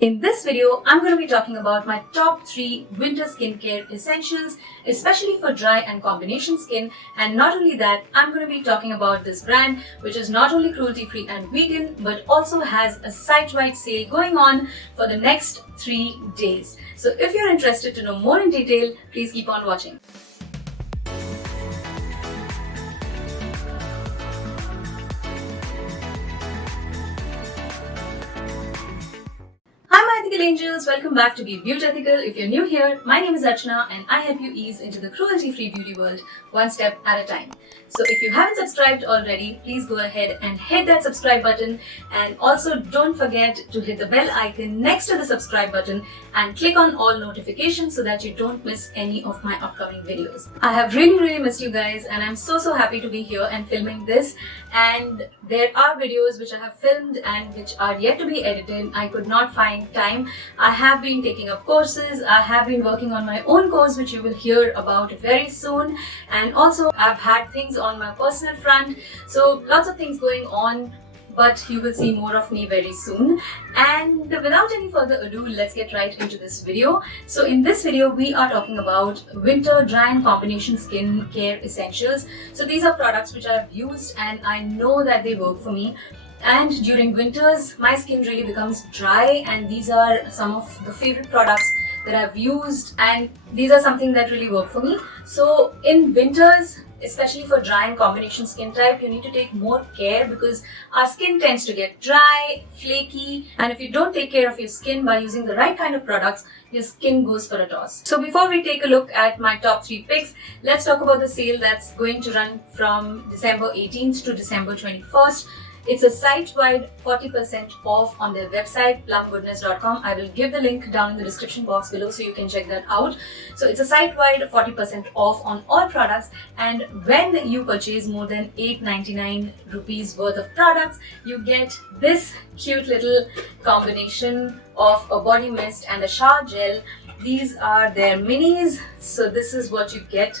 In this video, I'm going to be talking about my top 3 winter skincare essentials, especially for dry and combination skin. And not only that, I'm going to be talking about this brand, which is not only cruelty-free and vegan, but also has a site-wide sale going on for the next 3 days. So if you're interested to know more in detail, please keep on watching. Hi my ethical angels, welcome back to Be Beautiful. If you're new here, my name is Archana and I help you ease into the cruelty-free beauty world one step at a time. So if you haven't subscribed already, please go ahead and hit that subscribe button, and also don't forget to hit the bell icon next to the subscribe button and click on all notifications so that you don't miss any of my upcoming videos. I have really missed you guys, and I'm so happy to be here and filming this. And there are videos which I have filmed and which are yet to be edited. I could not find time. I have been taking up courses. I have been working on my own course, which you will hear about very soon. And also I've had things on my personal front. So lots of things going on, but you will see more of me very soon. And without any further ado, let's get right into this video. So in this video, we are talking about winter dry and combination skin care essentials. So these are products which I've used and I know that they work for me. And during winters, my skin really becomes dry, and these are some of the favorite products that I've used, and these are something that really work for me. So in winters, especially for dry and combination skin type, you need to take more care because our skin tends to get dry, flaky, and if you don't take care of your skin by using the right kind of products, your skin goes for a toss. So before we take a look at my top 3 picks, let's talk about the sale that's going to run from December 18th to December 21st. It's a site-wide 40% off on their website, plumgoodness.com. I will give the link down in the description box below so you can check that out. So it's a site-wide 40% off on all products, and when you purchase more than 899 rupees worth of products, you get this cute little combination of a body mist and a shower gel. These are their minis, so this is what you get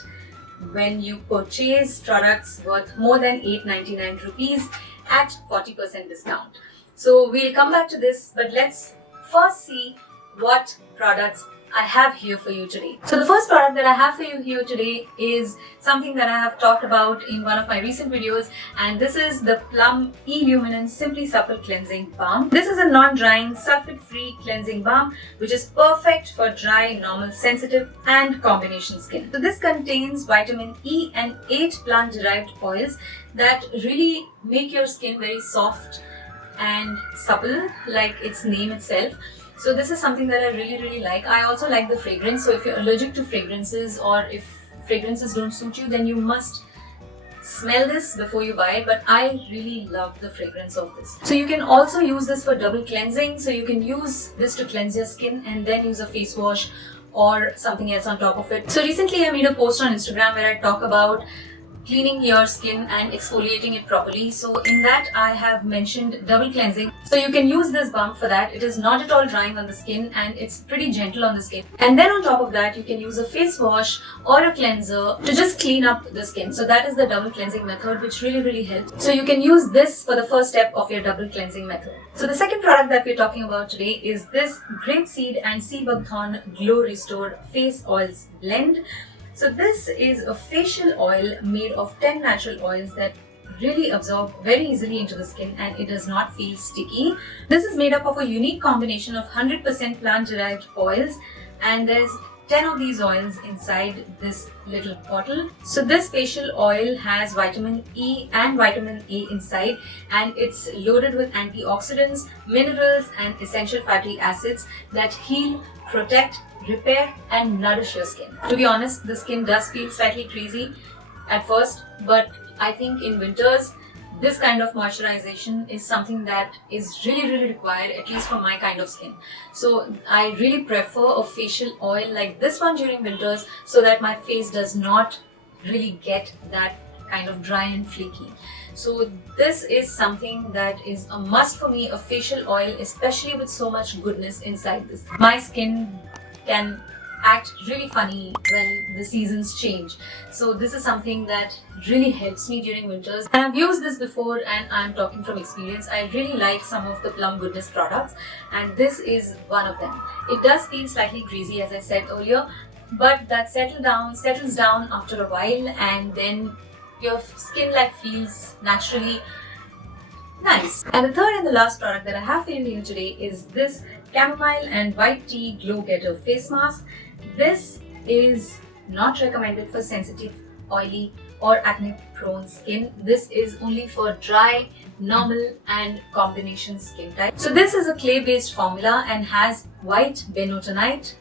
when you purchase products worth more than 899 rupees at 40% discount. So we'll come back to this, but let's first see what products I have here for you today. So the first product that I have for you here today is something that I have talked about in one of my recent videos, and this is the Plum E-Luminence Simply Supple Cleansing Balm. This is a non-drying, sulfate-free cleansing balm which is perfect for dry, normal, sensitive and combination skin. So this contains vitamin E and 8 plant-derived oils that really make your skin very soft and supple, like its name itself. So this is something that I really like. I also like the fragrance. So if you're allergic to fragrances, or if fragrances don't suit you, then you must smell this before you buy it. But I really love the fragrance of this. So you can also use this for double cleansing. So you can use this to cleanse your skin and then use a face wash or something else on top of it. So recently I made a post on Instagram where I talk about cleaning your skin and exfoliating it properly. So in that I have mentioned double cleansing. So you can use this balm for that. It is not at all drying on the skin and it's pretty gentle on the skin. And then on top of that, you can use a face wash or a cleanser to just clean up the skin. So that is the double cleansing method, which really helps. So you can use this for the first step of your double cleansing method. So the second product that we're talking about today is this Grape Seed and Sea Buckthorn Glow Restore Face Oils Blend. So this is a facial oil made of 10 natural oils that really absorb very easily into the skin, and it does not feel sticky. This is made up of a unique combination of 100% plant-derived oils, and there's 10 of these oils inside this little bottle. So this facial oil has vitamin E and vitamin A inside, and it's loaded with antioxidants, minerals and essential fatty acids that heal, protect, repair and nourish your skin. To be honest, the skin does feel slightly greasy at first, but I think in winters this kind of moisturization is something that is really required, at least for my kind of skin. So I really prefer a facial oil like this one during winters so that my face does not really get that kind of dry and flaky. So this is something that is a must for me, a facial oil, especially with so much goodness inside this. My skin can act really funny when the seasons change. So this is something that really helps me during winters, and I've used this before and I'm talking from experience. I really like some of the Plum Goodness products, and this is one of them. It does feel slightly greasy, as I said earlier, but that settles down after a while, and then your skin feels naturally nice. And the third and the last product that I have for you today is this Chamomile and White Tea Glow Getter Face Mask. This is not recommended for sensitive, oily or acne prone skin. This is only for dry, normal and combination skin type. So this is a clay based formula and has white bentonite,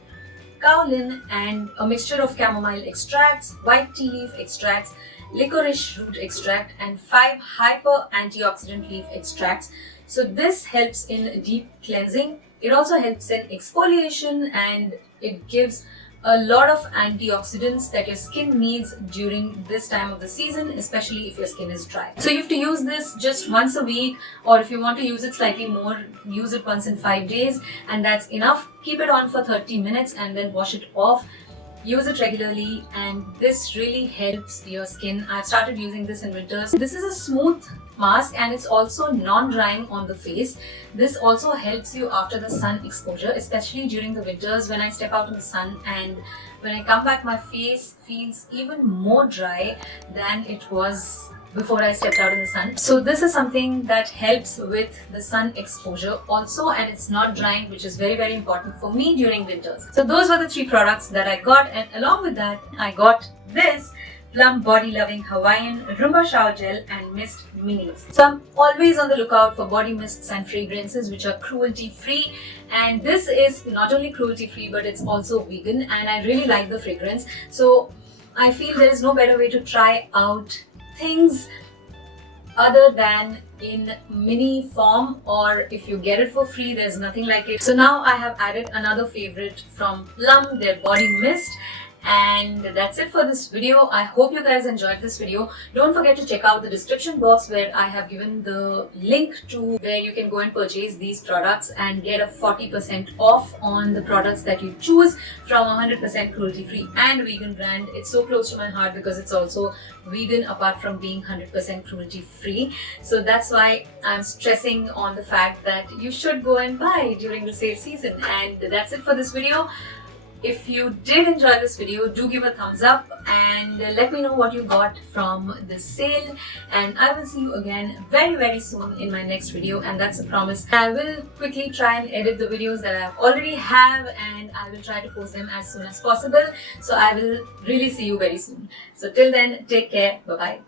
kaolin and a mixture of chamomile extracts, white tea leaf extracts, licorice root extract and 5 hyper antioxidant leaf extracts. So this helps in deep cleansing. It also helps in exfoliation, and it gives a lot of antioxidants that your skin needs during this time of the season, especially if your skin is dry. So you have to use this just once a week, or if you want to use it slightly more, use it once in 5 days, and that's enough. Keep it on for 30 minutes and then wash it off. Use it regularly, and this really helps your skin. I've started using this in winters. This is a smooth mask and it's also non-drying on the face. This also helps you after the sun exposure, especially during the winters when I step out in the sun, and when I come back my face feels even more dry than it was before I stepped out in the sun. So this is something that helps with the sun exposure also, and it's not drying, which is very, very important for me during winters. So those were the 3 products that I got, and along with that I got this Plum Body Loving Hawaiian Roomba Shower Gel and Mist Minis. So I'm always on the lookout for body mists and fragrances which are cruelty free, and this is not only cruelty free but it's also vegan, and I really like the fragrance. So I feel there is no better way to try out things other than in mini form, or if you get it for free, there's nothing like it. So now I have added another favorite from Plum, their body mist. And that's it for this video. I hope you guys enjoyed this video. Don't forget to check out the description box where I have given the link to where you can go and purchase these products and get a 40% off on the products that you choose from 100% cruelty free and vegan brand. It's so close to my heart because it's also vegan apart from being 100% cruelty free. So that's why I'm stressing on the fact that you should go and buy during the sale season. And that's it for this video. If you did enjoy this video, do give a thumbs up and let me know what you got from the sale, and I will see you again very, very soon in my next video, and that's a promise. I will quickly try and edit the videos that I already have, and I will try to post them as soon as possible. So I will really see you very soon. So till then, take care. Bye-bye.